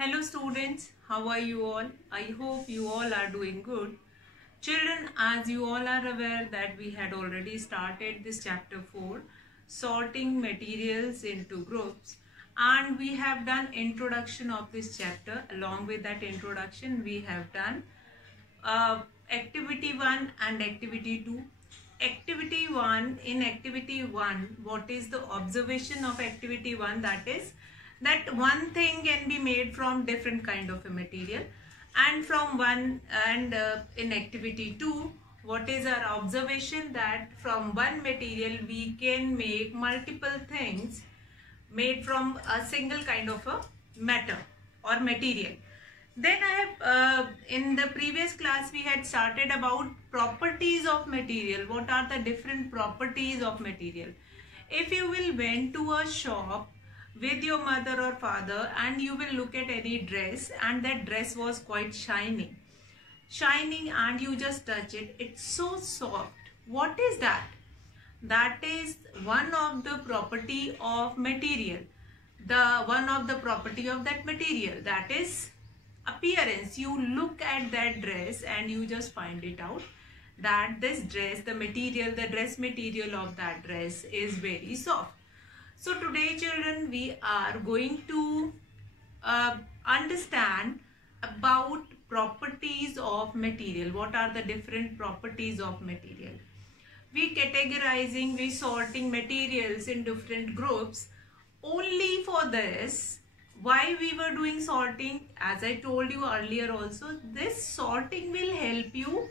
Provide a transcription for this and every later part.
Hello students, how are you all? I hope you all are doing good. Children, as you all are aware that we had already started this chapter 4, sorting materials into groups, and we have done introduction of this chapter. Along with that introduction, we have done activity 1 and activity 2. In activity 1, what is the observation of activity 1? That is that one thing can be made from different kind of a material, and in activity 2, what is our observation? That from one material we can make multiple things made from a single kind of a matter or material. Then I have in the previous class we had started about properties of material. What are the different properties of material? If you will went to a shop with your mother or father and you will look at any dress and that dress was quite shining and you just touch it, it's so soft. What is that? That is one of the property of material. One of the property of that material, that is appearance. You look at that dress and you just find it out that this dress, the dress material of that dress is very soft. So today children, we are going to understand about properties of material. What are the different properties of material? We sorting materials in different groups. Only for this, why we were doing sorting, as I told you earlier also, this sorting will help you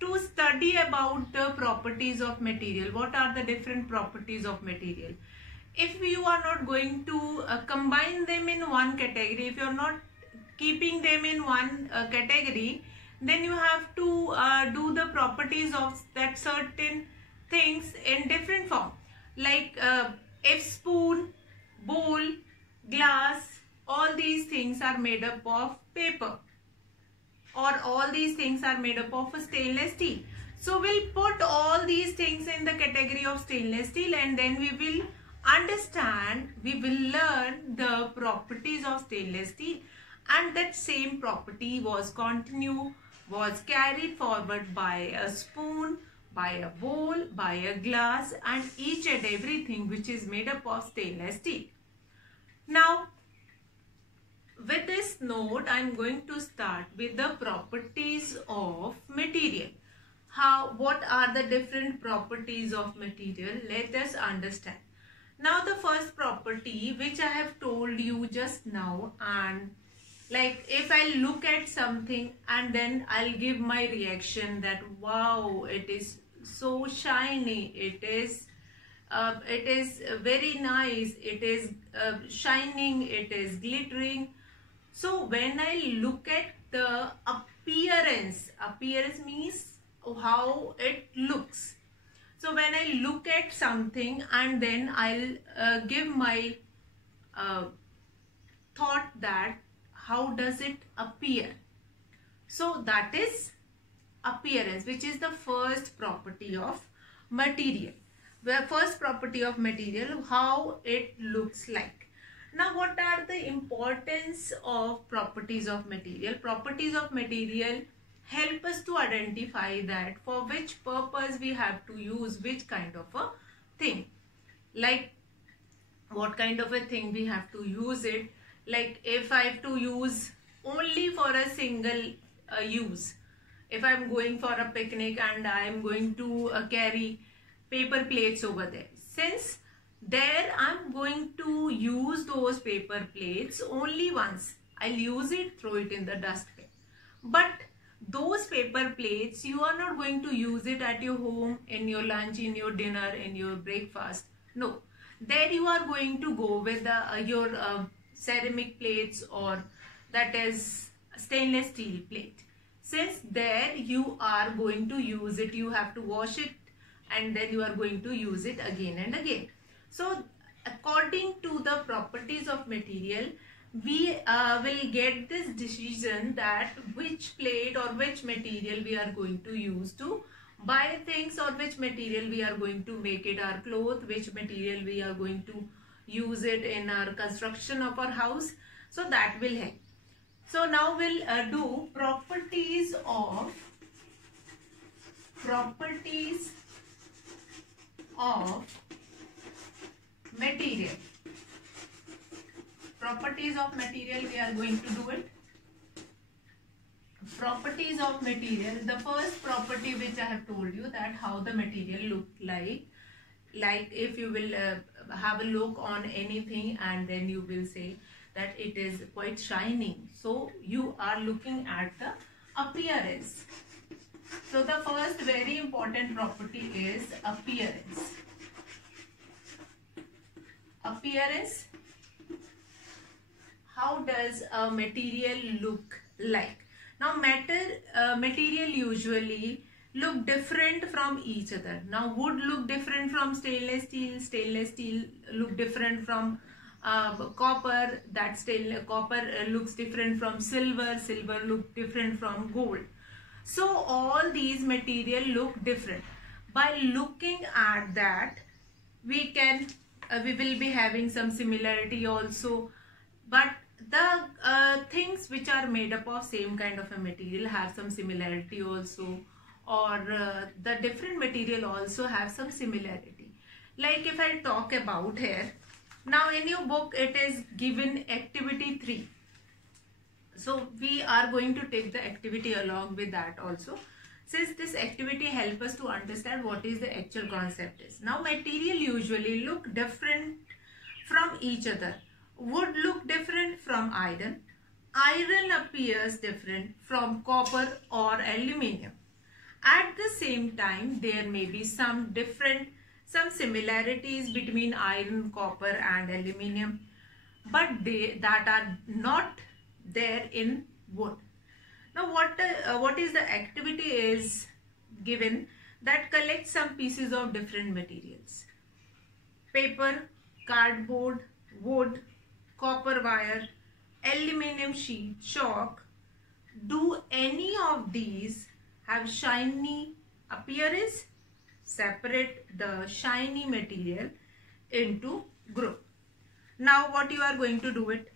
to study about the properties of material. What are the different properties of material? If you are not going to combine them in one category, if you are not keeping them in one category, then you have to do the properties of that certain things in different form. Like if spoon, bowl, glass, all these things are made up of paper, or all these things are made up of stainless steel. So we'll put all these things in the category of stainless steel, and then we will learn the properties of stainless steel, and that same property was carried forward by a spoon, by a bowl, by a glass, and each and everything which is made up of stainless steel. Now, with this note, I am going to start with the properties of material. What are the different properties of material? Let us understand. Now, the first property which I have told you just now, and like if I look at something and then I'll give my reaction that wow, it is so shiny, it is very nice, it is shining, it is glittering. So when I look at the appearance means how it looks. So when I look at something and then I'll give my thought that how does it appear. So that is appearance, which is the first property of material. The first property of material, how it looks like. Now, what are the importance of properties of material? Properties of material help us to identify that for which purpose we have to use which kind of a thing. Like what kind of a thing we have to use it. Like if I have to use only for a single use. If I am going for a picnic and I am going to carry paper plates over there. Since there I am going to use those paper plates only once. I'll use it, throw it in the dustbin. But those paper plates, you are not going to use it at your home, in your lunch, in your dinner, in your breakfast. No. There you are going to go with your ceramic plates, or that is stainless steel plate. Since there you are going to use it, you have to wash it and then you are going to use it again and again. So according to the properties of material, we will get this decision that which plate or which material we are going to use to buy things, or which material we are going to make it our cloth, which material we are going to use it in our construction of our house. So that will help. So now we'll do properties of material. Properties of material, we are going to do it. Properties of material. The first property which I have told you, that how the material look like if you will have a look on anything and then you will say that it is quite shining. So you are looking at the appearance. So the first very important property is appearance. Appearance. How does a material look like? Now material usually look different from each other. Now wood look different from stainless steel look different from copper, copper looks different from silver look different from gold. So all these material look different. By looking at that, we will be having some similarity also, but the things which are made up of same kind of a material have some similarity also, or the different material also have some similarity. Like if I talk about here, now in your book it is given activity 3. So we are going to take the activity along with that also, since this activity helps us to understand what is the actual concept is. Now material usually look different from each other. Wood look different from iron. Iron appears different from copper or aluminium. At the same time, there may be some similarities between iron, copper and aluminium, but that are not there in wood. Now what is the activity is given, that collects some pieces of different materials. Paper, cardboard, wood, copper wire, aluminium sheet, chalk. Do any of these have shiny appearance? Separate the shiny material into group. Now what you are going to do it,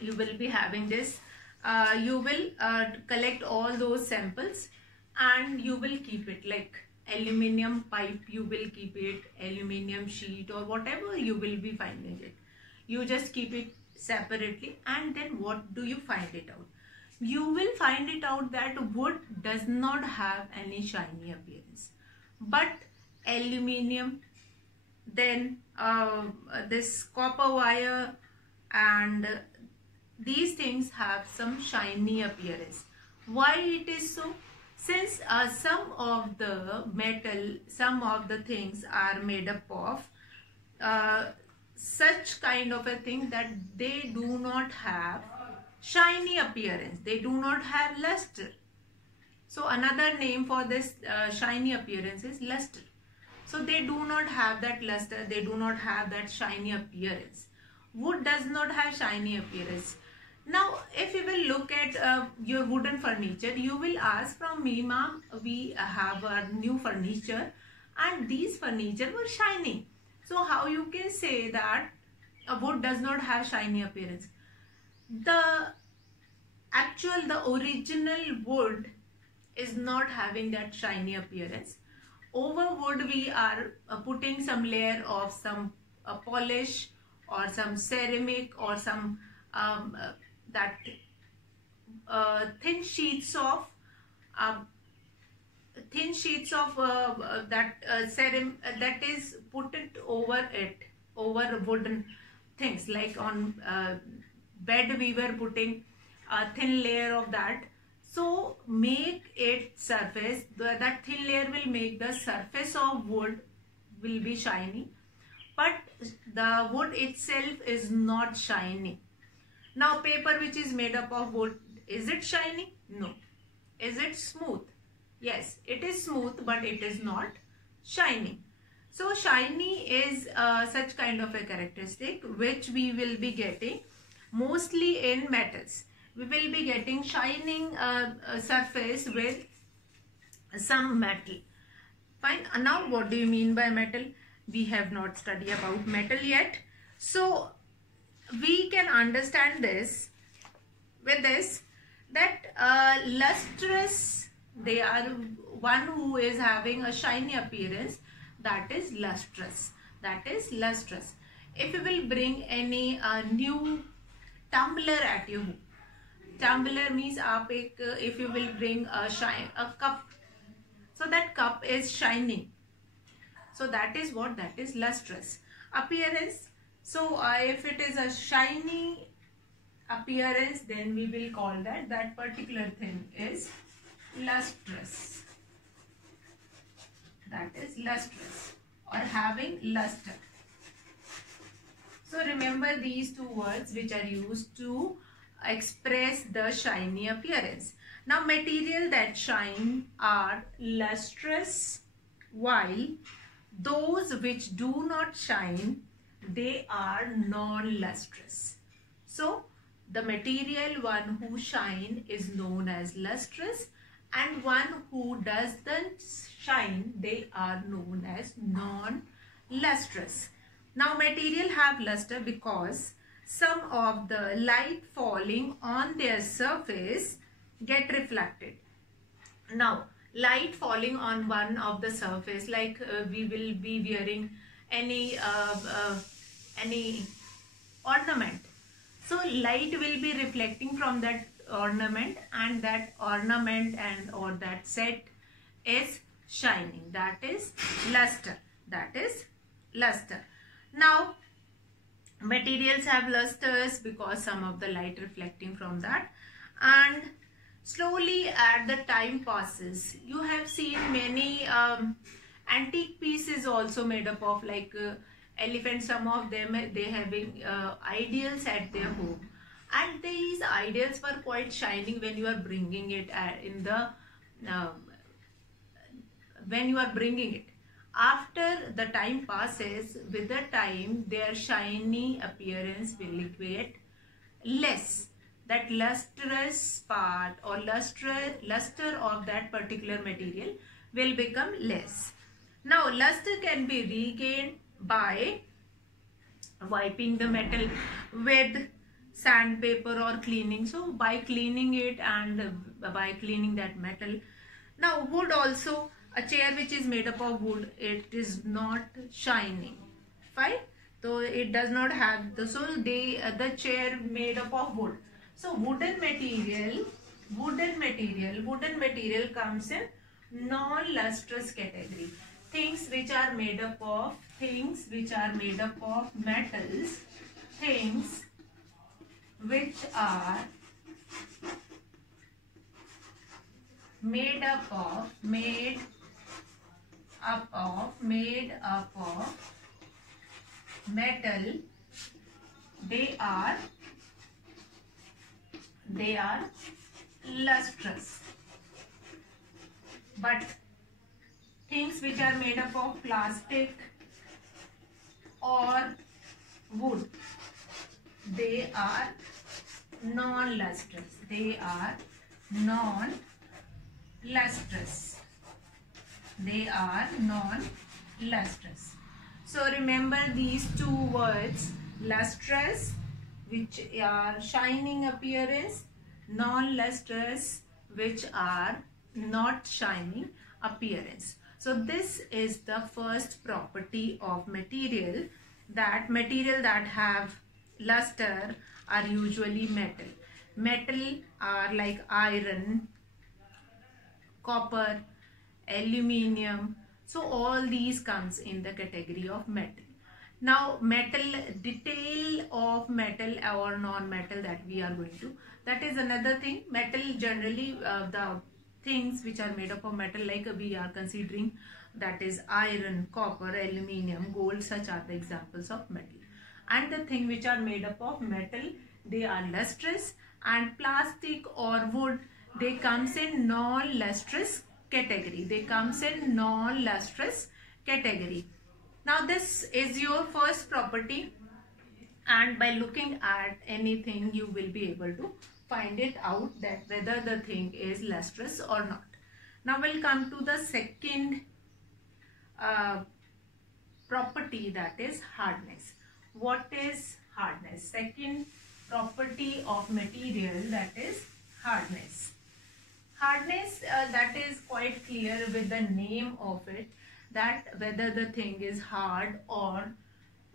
you will be having this, you will collect all those samples and you will keep it, like aluminium pipe you will keep it, aluminium sheet or whatever you will be finding it. You just keep it separately, and then what do you find it out? You will find it out that wood does not have any shiny appearance, but aluminium, then this copper wire and these things have some shiny appearance. Why it is so? Since some of the metal, some of the things are made up of such kind of a thing that they do not have shiny appearance, they do not have luster. So another name for this shiny appearance is luster. So they do not have that luster, they do not have that shiny appearance. Wood does not have shiny appearance. Now if you will look at your wooden furniture, you will ask from me, ma'am, we have a new furniture and these furniture were shiny. So how you can say that a wood does not have shiny appearance? The original wood is not having that shiny appearance. Over wood we are putting some layer of some polish or some ceramic or some thin sheets of that is put it over wooden things, like on bed we were putting a thin layer of that. So make it surface, that thin layer will make the surface of wood will be shiny, but the wood itself is not shiny. Now paper which is made up of wood, is it shiny? No. Is it smooth? Yes, it is smooth, but it is not shiny. So shiny is such kind of a characteristic which we will be getting mostly in metals. We will be getting shining surface with some metal. Fine. Now what do you mean by metal? We have not studied about metal yet. So we can understand this with this, that lustrous, they are one who is having a shiny appearance, that is lustrous. That is lustrous. If you will bring any new tumbler at your home, tumbler means आप एक, if you will bring a cup, so that cup is shining, so that is what, that is lustrous appearance. So if it is a shiny appearance, then we will call that particular thing is lustrous. That is lustrous or having luster. So remember these two words which are used to express the shiny appearance. Now material that shine are lustrous, while those which do not shine, they are non-lustrous. So the material one who shine is known as lustrous, and one who doesn't shine, they are known as non-lustrous. Now material have luster because some of the light falling on their surface get reflected. Now light falling on one of the surface, like we will be wearing any ornament, so light will be reflecting from that ornament, and that ornament and or that set is shining. That is luster. That is luster. Now materials have lusters because some of the light reflecting from that, and slowly as the time passes, you have seen many antique pieces also made up of like elephants. Some of them, they having ideals at their home, and these ideals were quite shining when you are bringing it in the when you are bringing it. After the time passes, with the time their shiny appearance will get less. That lustrous part or luster of that particular material will become less. Now luster can be regained by wiping the metal with sandpaper or cleaning. So by cleaning it and by cleaning that metal. Now wood also, a chair which is made up of wood, it is not shining, fine, so it does not have the, so the chair made up of wood. So wooden material comes in non-lustrous category. Things which are made up of metals, things which are made up of metal, they are lustrous. But things which are made up of plastic or wood, they are non-lustrous. They are non-lustrous. They are non-lustrous. So remember these two words, lustrous, which are shining appearance, non-lustrous, which are not shining appearance. So this is the first property of material, that material that have luster are usually metal. Metal are like iron, copper, aluminium. So all these comes in the category of metal. Now metal, detail of metal or non-metal that we are going to, that is another thing. Metal generally the things which are made up of metal, like we are considering, that is iron, copper, aluminium, gold, such are the examples of metal. And the thing which are made up of metal, they are lustrous, and plastic or wood, they comes in non-lustrous category. They comes in non-lustrous category. Now this is your first property, and by looking at anything you will be able to find it out that whether the thing is lustrous or not. Now we'll come to the second property, that is hardness. What is hardness? Second property of material, that is hardness. Hardness, that is quite clear with the name of it, that whether the thing is hard or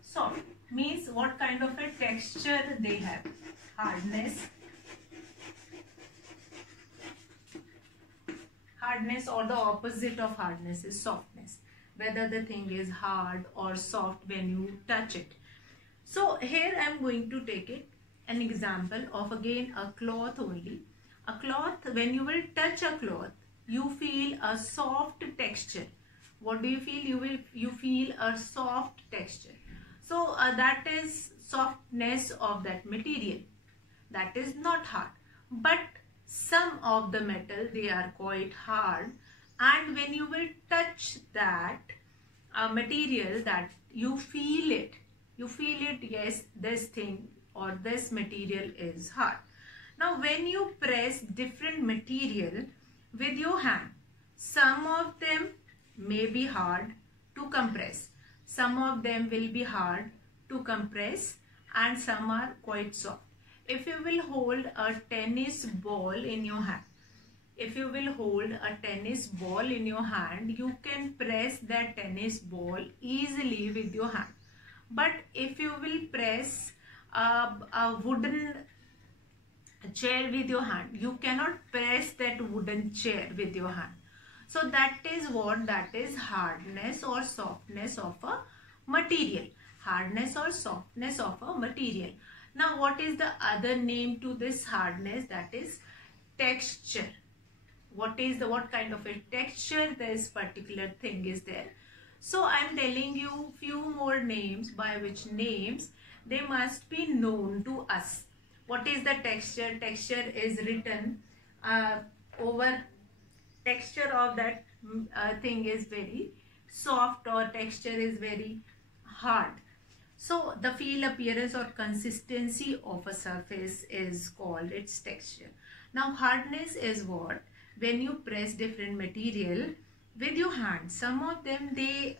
soft, means what kind of a texture they have. Hardness, or the opposite of hardness is softness, whether the thing is hard or soft when you touch it. So here I am going to take it an example of again a cloth only. A cloth, when you will touch a cloth, you feel a soft texture. What do you feel? You feel a soft texture. So that is softness of that material. That is not hard. But some of the metal, they are quite hard, and when you will touch that material, that you feel it. Yes, this thing or this material is hard. Now when you press different material with your hand, some of them may be hard to compress, some of them will be hard to compress, and some are quite soft. If you will hold a tennis ball in your hand, you can press that tennis ball easily with your hand. But if you will press a wooden chair with your hand, you cannot press that wooden chair with your hand. So that is what, that is hardness or softness of a material. Hardness or softness of a material. Now what is the other name to this hardness? That is texture. What kind of a texture this particular thing is there? So I am telling you few more names, by which names they must be known to us. What is the texture? Texture is written over. Texture of that thing is very soft, or texture is very hard. So the feel, appearance or consistency of a surface is called its texture. Now hardness is what? When you press different material with your hand, some of them they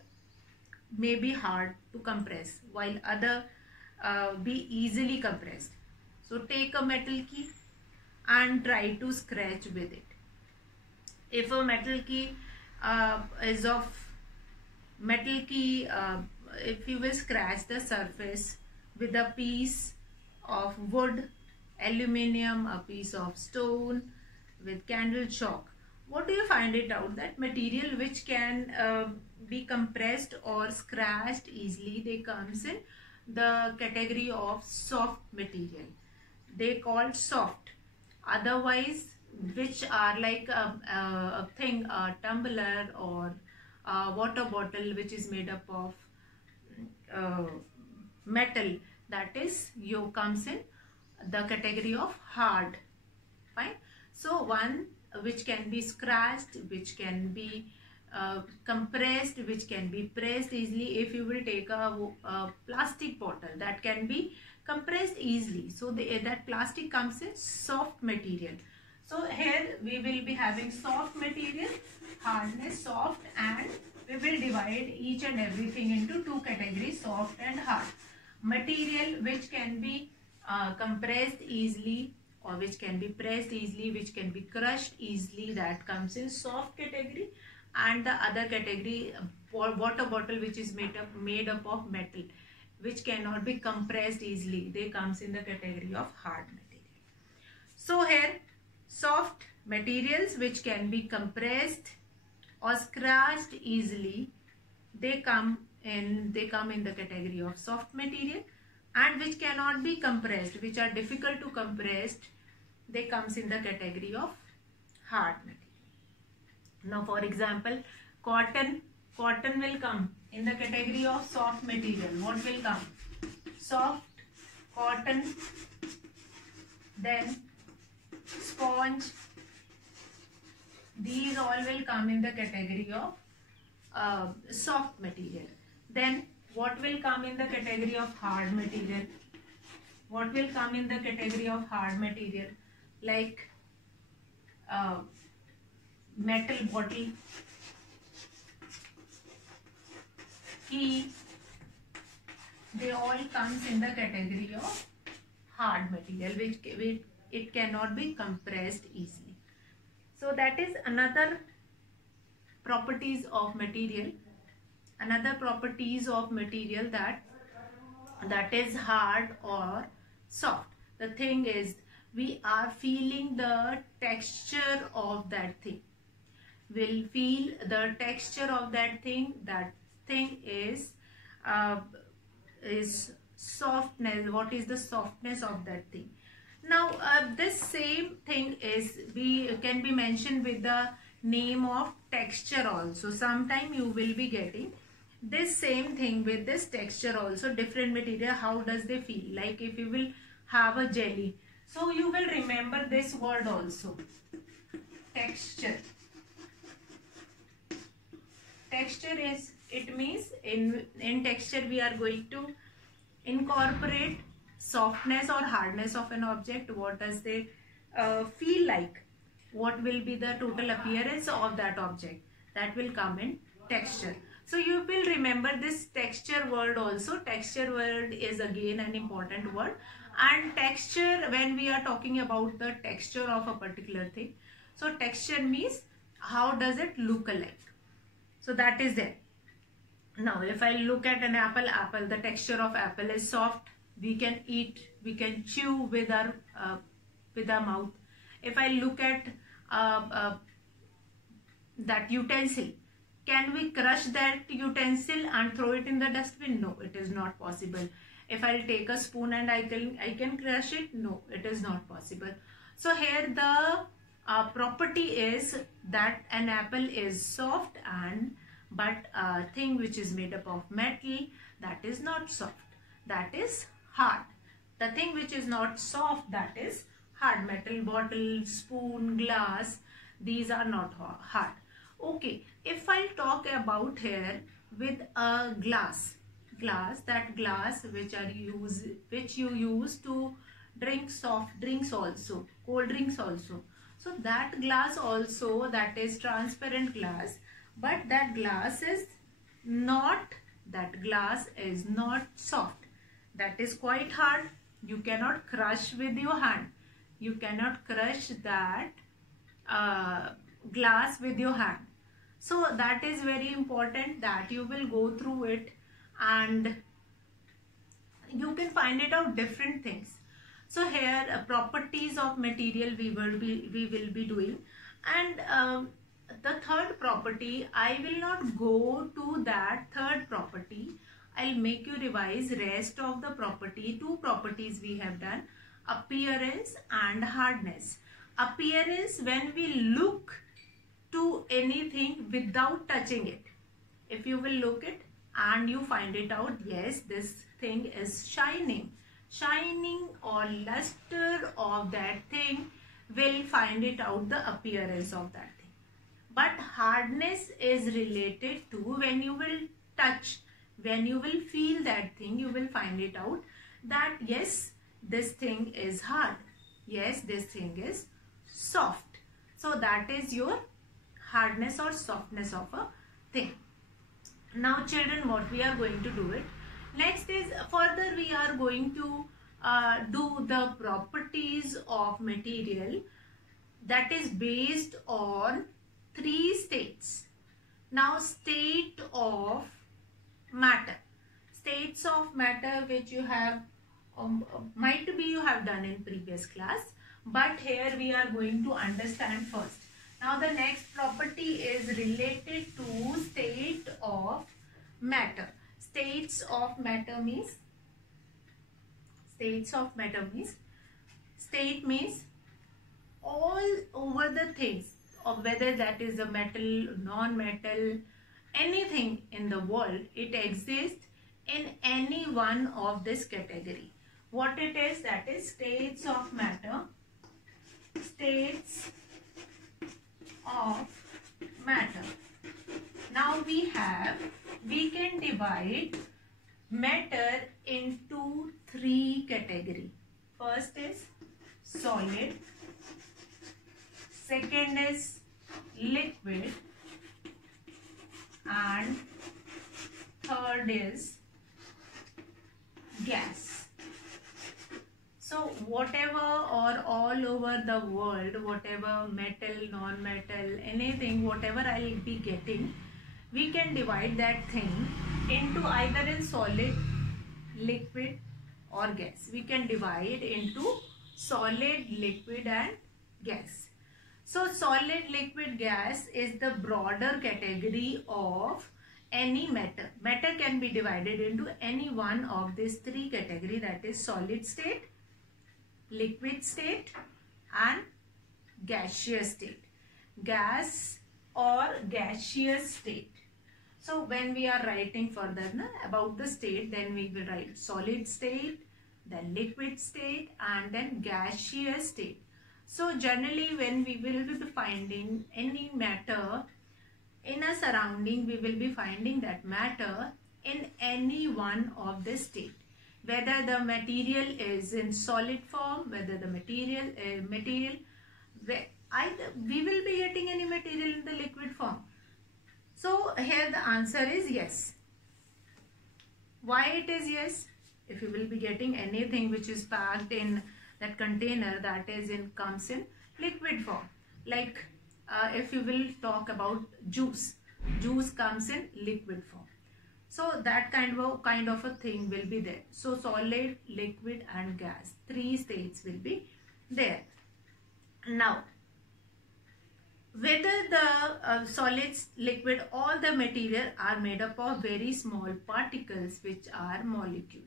may be hard to compress, while other be easily compressed. So take a metal key and try to scratch with it. If a metal key is of metal key, if you will scratch the surface with a piece of wood, aluminium, a piece of stone, with candle chalk, what do you find it out? That material which can be compressed or scratched easily, they comes in the category of soft material. They called soft. Otherwise, which are like a thing, a tumbler or a water bottle which is made up of metal, that is comes in the category of hard. Fine. So one which can be scratched, which can be compressed, which can be pressed easily. If you will take a plastic bottle, that can be compressed easily. So that plastic comes in soft material. So here we will be having soft material, hardness, soft, and we will divide each and everything into two categories, soft and hard. Material which can be compressed easily, or which can be pressed easily, which can be crushed easily, that comes in soft category. And the other category, water bottle which is made up of metal, which cannot be compressed easily, they comes in the category of hard material. So here soft materials which can be compressed or scratched easily, they come in the category of soft material. And which cannot be compressed, which are difficult to compress, they comes in the category of hard material. Now for example, cotton will come in the category of soft material. What will come? Soft, cotton, then sponge. These all will come in the category of soft material. Then what will come in the category of hard material? What will come in the category of hard material? Like metal bottle, key, they all comes in the category of hard material, which it cannot be compressed easily. So that is another properties of material. Another properties of material that is hard or soft. The thing is, we are feeling the texture of that thing. We'll feel the texture of that thing. That thing is softness. What is the softness of that thing? Now this same thing can be mentioned with the name of texture also. Sometime you will be getting this same thing with this texture also. Different material, how does they feel? Like if you will have a jelly, so you will remember this word also, texture. Texture is, it means in texture we are going to incorporate softness or hardness of an object. What does they feel like? What will be the total appearance of that object? That will come in texture. So you will remember this texture word also. Texture word is again an important word. And texture, when we are talking about the texture of a particular thing, so texture means how does it look like. So that is there. Now if I look at an apple, the texture of apple is soft. We can eat, we can chew with our mouth. If I look at that utensil, can we crush that utensil and throw it in the dustbin? No, it is not possible. If I'll take a spoon and I can crush it, no, it is not possible. So here the property is that an apple is soft, but a thing which is made up of metal, that is not soft, that is hard. The thing which is not soft, that is hard. Metal, bottle, spoon, glass, these are not hard. Okay, if I talk about here with a glass, that glass which you use to drink soft drinks also, cold drinks also. So that glass also, that is transparent glass, but that glass is not soft. That is quite hard. You cannot crush with your hand. You cannot crush that glass with your hand. So that is very important that you will go through it and you can find it out different things. So here properties of material we will be doing, and the third property, I will not go to that third property. I'll make you revise rest of the property. Two properties we have done, appearance and hardness. Appearance, when we look to anything without touching it. If you will look it and you find it out, yes, this thing is shining or luster of that thing, will find it out the appearance of that thing. But hardness is related to when you will touch, when you will feel that thing, you will find it out that yes, this thing is hard, yes, this thing is soft. So that is your hardness or softness of a thing. Now children, what we are going to do it next is, further we are going to do the properties of material that is based on 3 states. Now state of matter. States of matter which you have might be you have done in previous class, but here we are going to understand first. Now the next property is related to state of matter. States of matter means state means all over the things, of whether that is a metal, non-metal, anything in the world, it exists in any one of this category. What it is, that is states of matter. States of matter. Now we can divide matter into 3 categories. First is solid, second is liquid, and third is gas. So whatever or all over the world, whatever metal, non-metal, anything, whatever I'll be getting, we can divide that thing into either in solid, liquid or gas. We can divide into solid, liquid and gas. So solid, liquid, gas is the broader category of any matter. Matter can be divided into any one of these three categories, that is solid state, liquid state and gaseous state. Gas or gaseous state. So when we are writing further about the state, then we will write solid state, then liquid state and then gaseous state. So generally when we will be finding any matter in a surrounding, we will be finding that matter in any one of the state. Whether the material is in solid form, whether the material we will be getting any material in the liquid form. So here the answer is yes. Why it is yes? If you will be getting anything which is packed in that container, that is comes in liquid form. Like if you will talk about juice comes in liquid form. So that kind of a thing will be there. So solid, liquid and gas, three states will be there. Now, whether the solids, liquid, all the material are made up of very small particles which are molecule.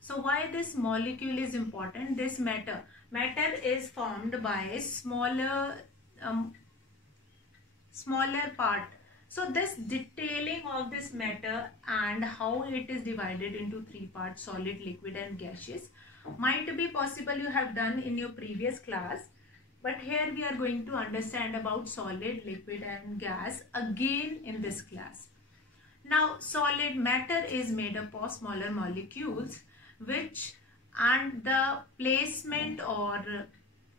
So why this molecule is important? This matter is formed by smaller part. So this detailing of this matter and how it is divided into three parts, solid, liquid and gaseous, might be possible you have done in your previous class. But here we are going to understand about solid, liquid and gas again in this class. Now solid matter is made up of smaller molecules and the placement or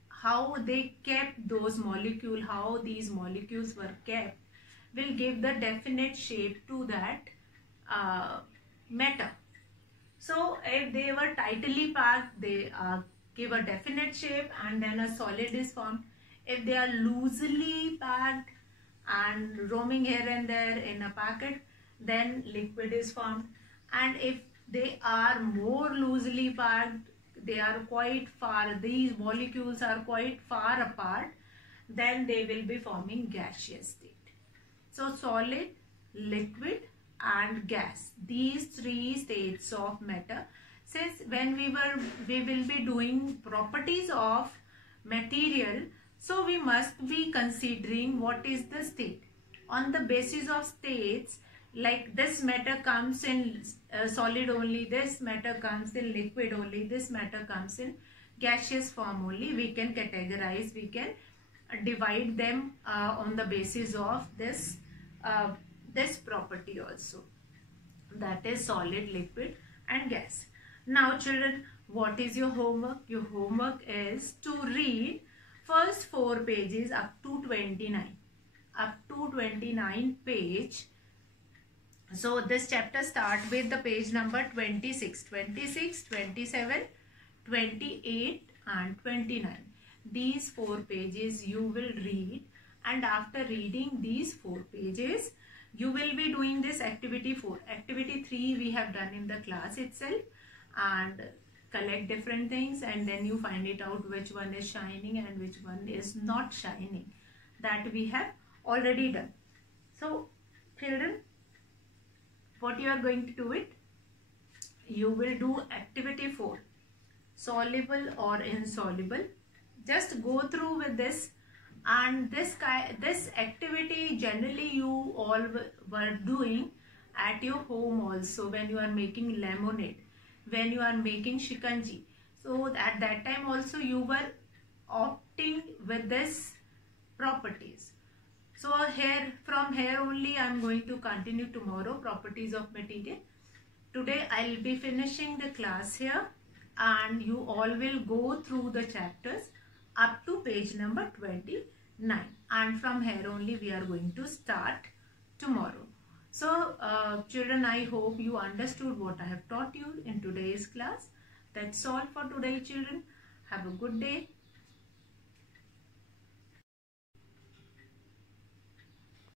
how they kept those molecules, how these molecules were kept, will give the definite shape to that matter. So if they were tightly packed, they give a definite shape and then a solid is formed. If they are loosely packed and roaming here and there in a packet, then liquid is formed. And if they are more loosely packed, they are quite far, these molecules are quite far apart, then they will be forming gaseous state. So solid, liquid and gas, these three states of matter. Since when we will be doing properties of material, so we must be considering what is the state. On the basis of states, like this matter comes in solid only, this matter comes in liquid only, this matter comes in gaseous form only, we can categorize, we can divide them on the basis of this property also, that is solid, liquid and gas. Now children, what is your homework? Your homework is to read first 4 pages up to 29 page. So this chapter starts with the page number 26, 27, 28 and 29. These 4 pages you will read, and after reading these 4 pages, you will be doing this activity 4. Activity 3 we have done in the class itself, and collect different things and then you find it out which one is shining and which one is not shining. That we have already done. So children, what you are going to do it? You will do activity 4, soluble or insoluble. Just go through with this, and this activity generally you all were doing at your home also, when you are making lemonade, when you are making shikanji. So at that time also you were opting with this properties. So from here only I am going to continue tomorrow properties of material. Today I will be finishing the class here, and you all will go through the chapters up to page number 29, and from here only we are going to start tomorrow. So children, I hope you understood what I have taught you in today's class. That's all for today children. Have a good day.